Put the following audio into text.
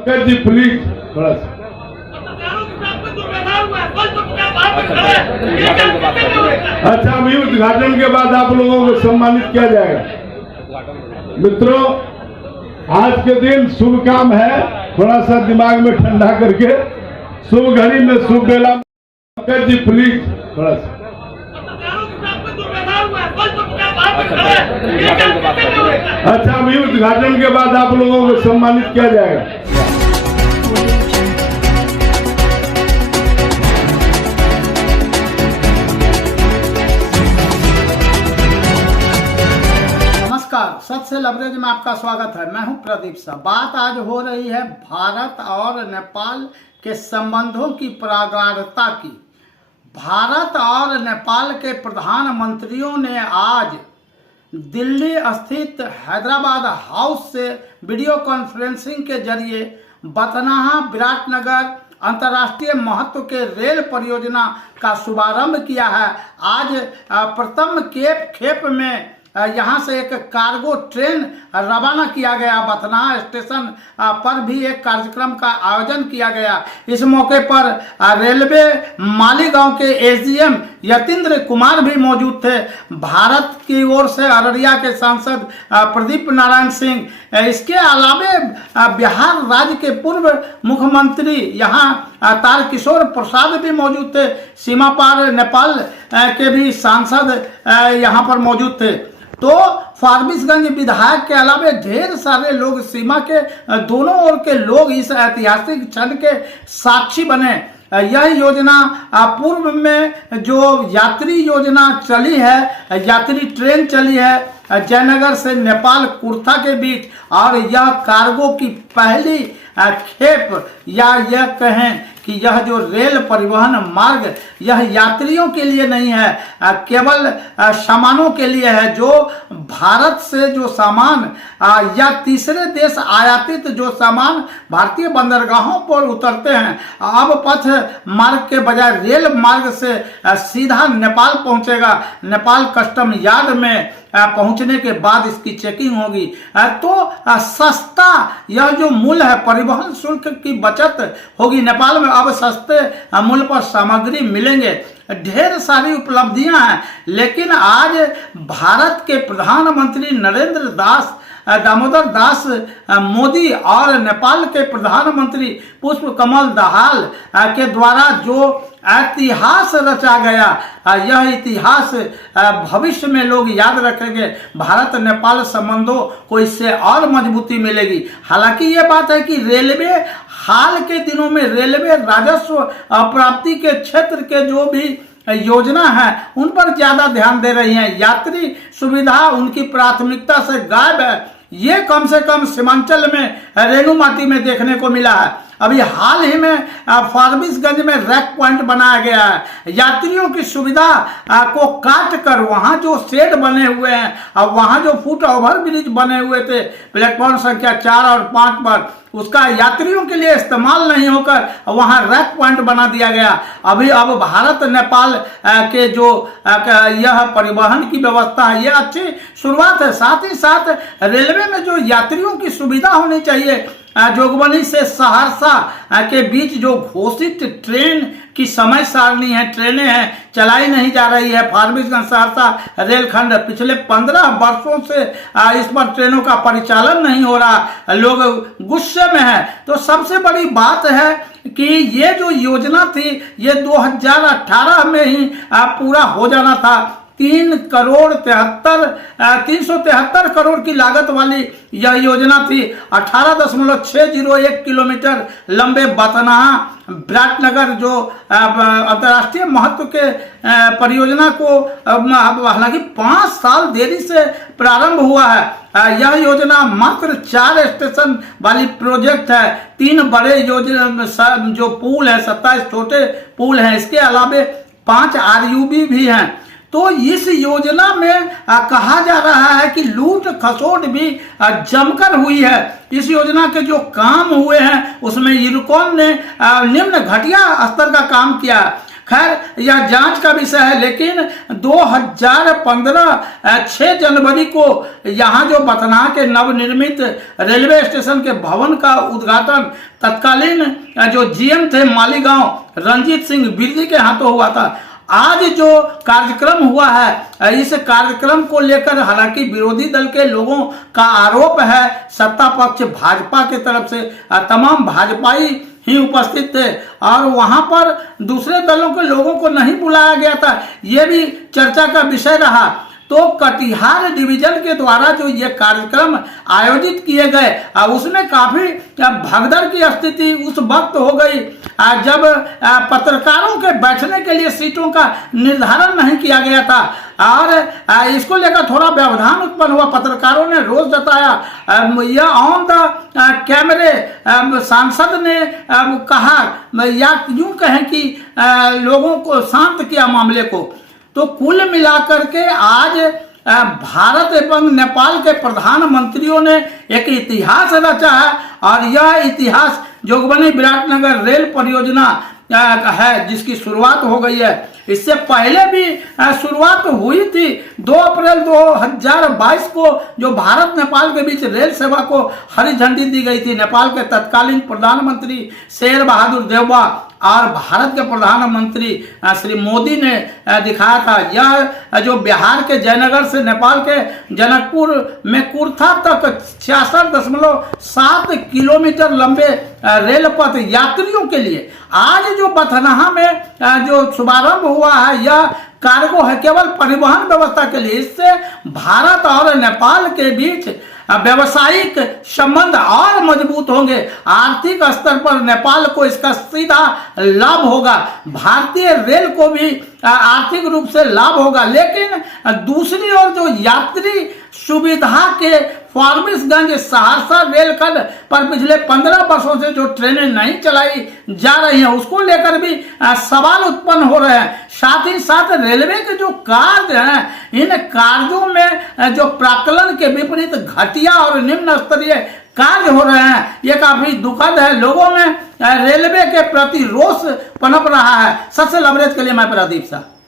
जी please थोड़ा सा। अच्छा, अभी उद्घाटन के बाद आप लोगों को सम्मानित किया जाएगा। मित्रों, आज के दिन शुभ काम है, थोड़ा सा दिमाग में ठंडा करके शुभ घड़ी में शुभ बेला। जी प्लीज थोड़ा सा। अच्छा, अभी उद्घाटन के बाद आप लोगों को सम्मानित किया जाएगा। सत से लवरेज में आपका स्वागत है। मैं हूं प्रदीप शाह। बात आज हो रही है भारत और नेपाल के संबंधों की प्रगाढ़ता की। भारत और नेपाल के प्रधानमंत्रियों ने आज दिल्ली स्थित हैदराबाद हाउस से वीडियो कॉन्फ्रेंसिंग के जरिए बथनाहा विराटनगर अंतर्राष्ट्रीय महत्व के रेल परियोजना का शुभारंभ किया है। आज प्रथम खेप में यहाँ से एक कार्गो ट्रेन रवाना किया गया। बथनाहा स्टेशन पर भी एक कार्यक्रम का आयोजन किया गया। इस मौके पर रेलवे मालीगांव के एसडीएम यतीन्द्र कुमार भी मौजूद थे। भारत की ओर से अररिया के सांसद प्रदीप नारायण सिंह, इसके अलावे बिहार राज्य के पूर्व मुख्यमंत्री यहाँ तारकिशोर प्रसाद भी मौजूद थे। सीमा पार नेपाल के भी सांसद यहाँ पर मौजूद थे। तो फारबिसगंज विधायक के अलावे ढेर सारे लोग, सीमा के दोनों ओर के लोग इस ऐतिहासिक क्षण के साक्षी बने। यह योजना पूर्व में जो यात्री योजना चली है, यात्री ट्रेन चली है जयनगर से नेपाल कुर्था के बीच, और यह कार्गो की पहली खेप, या यह कहें कि यह जो रेल परिवहन मार्ग यह यात्रियों के लिए नहीं है, केवल सामानों के लिए है। जो भारत से जो सामान या तीसरे देश आयातित जो सामान भारतीय बंदरगाहों पर उतरते हैं, अब पथ मार्ग के बजाय रेल मार्ग से सीधा नेपाल पहुंचेगा। नेपाल कस्टम यार्ड में पहुंचने के बाद इसकी चेकिंग होगी। तो सस्ता यह जो मूल्य है, परिवहन शुल्क की बचत होगी। नेपाल में अब सस्ते मूल्य पर सामग्री मिलेंगे। ढेर सारी उपलब्धियां हैं, लेकिन आज भारत के प्रधानमंत्री नरेंद्र दामोदर दास मोदी और नेपाल के प्रधानमंत्री पुष्प कमल दाहाल के द्वारा जो इतिहास रचा गया, यह इतिहास भविष्य में लोग याद रखेंगे। भारत नेपाल संबंधों को इससे और मजबूती मिलेगी। हालांकि ये बात है कि रेलवे हाल के दिनों में रेलवे राजस्व प्राप्ति के क्षेत्र के जो भी योजना है उन पर ज्यादा ध्यान दे रही है। यात्री सुविधा उनकी प्राथमिकता से गायब है। ये कम से कम सीमांचल में रेणुमाटी में देखने को मिला है। अभी हाल ही में फारबिसगंज में रैक पॉइंट बनाया गया है। यात्रियों की सुविधा को काट कर वहां जो शेड बने हुए हैं और वहां जो फुट ओवर ब्रिज बने हुए थे प्लेटफॉर्म संख्या 4 और 5 पर, उसका यात्रियों के लिए इस्तेमाल नहीं होकर वहां रैक पॉइंट बना दिया गया। अब भारत नेपाल के जो यह परिवहन की व्यवस्था है, यह अच्छी शुरुआत है। साथ ही साथ रेलवे में जो यात्रियों की सुविधा होनी चाहिए, जोगबनी से सहरसा के बीच जो घोषित ट्रेन की समय सारणी है, ट्रेनें हैं, चलाई नहीं जा रही है। फारबिसगंज सहरसा रेलखंड पिछले 15 वर्षों से इस पर ट्रेनों का परिचालन नहीं हो रहा, लोग गुस्से में है। तो सबसे बड़ी बात है कि ये जो योजना थी ये 2018 में ही पूरा हो जाना था। 373 करोड़ की लागत वाली यह योजना थी। 18.601 किलोमीटर लंबे बथनाहा विराटनगर जो अंतर्राष्ट्रीय महत्व के परियोजना को हालांकि 5 साल देरी से प्रारंभ हुआ है। यह योजना मात्र 4 स्टेशन वाली प्रोजेक्ट है। 3 बड़े योजना जो पुल है, 27 छोटे पुल हैं, इसके अलावे 5 आरयूबी भी हैं। तो इस योजना में कहा जा रहा है कि लूट खसोट भी जमकर हुई है। इस योजना के जो काम हुए हैं उसमें यूनिकॉर्न ने निम्न घटिया स्तर का काम किया। खैर यह जांच का विषय है, लेकिन 2015 6 जनवरी को यहाँ जो बथनाहा के नवनिर्मित रेलवे स्टेशन के भवन का उद्घाटन तत्कालीन जो जीएम थे मालीगांव रंजीत सिंह बिरजी के हाथों हुआ था। आज जो कार्यक्रम हुआ है, इस कार्यक्रम को लेकर हालांकि विरोधी दल के लोगों का आरोप है, सत्ता पक्ष भाजपा की तरफ से तमाम भाजपाई ही उपस्थित थे और वहां पर दूसरे दलों के लोगों को नहीं बुलाया गया था, ये भी चर्चा का विषय रहा। तो कटिहार डिवीजन के द्वारा जो ये कार्यक्रम आयोजित किए गए, उसमें काफी भगदड़ की स्थिति उस वक्त हो गई जब पत्रकारों के बैठने के लिए सीटों का निर्धारण नहीं किया गया था और इसको लेकर थोड़ा व्यवधान उत्पन्न हुआ। पत्रकारों ने रोष जताया, यह ऑन द कैमरे सांसद ने कहा या यूं कहें कि लोगों को शांत किया मामले को। तो कुल मिलाकर के आज भारत एवं नेपाल के प्रधानमंत्रियों ने एक इतिहास रचा है और यह इतिहास जोगबनी विराटनगर रेल परियोजना है जिसकी शुरुआत हो गई है। इससे पहले भी शुरुआत हुई थी 2 अप्रैल 2022 को जो भारत नेपाल के बीच रेल सेवा को हरी झंडी दी गई थी। नेपाल के तत्कालीन प्रधानमंत्री शेर बहादुर देउबा और भारत के प्रधानमंत्री श्री मोदी ने दिखाया था। यह जो बिहार के जयनगर से नेपाल के जनकपुर में कुर्था तक 66.7 किलोमीटर लंबे रेल पथ यात्रियों के लिए आज जो बथनाहा में जो शुभारंभ हुआ है, यह कार्गो है, केवल परिवहन व्यवस्था के लिए। इससे भारत और नेपाल के बीच व्यवसायिक संबंध और मजबूत होंगे। आर्थिक स्तर पर नेपाल को इसका सीधा लाभ होगा, भारतीय रेल को भी आर्थिक रूप से लाभ होगा। लेकिन दूसरी ओर जो यात्री सुविधा के फारबिसगंज सहरसा रेलखंड पर पिछले 15 वर्षों से जो ट्रेनें नहीं चलाई जा रही हैं, उसको लेकर भी सवाल उत्पन्न हो रहे हैं। साथ ही साथ रेलवे के जो कार्य हैं, इन कार्यों में जो प्राक्कलन के विपरीत घटिया और निम्न स्तरीय कार्य हो रहे हैं, ये काफी दुखद है। लोगों में रेलवे के प्रति रोष पनप रहा है। सबसे लवरेज के लिए मैं प्रदीप साहब।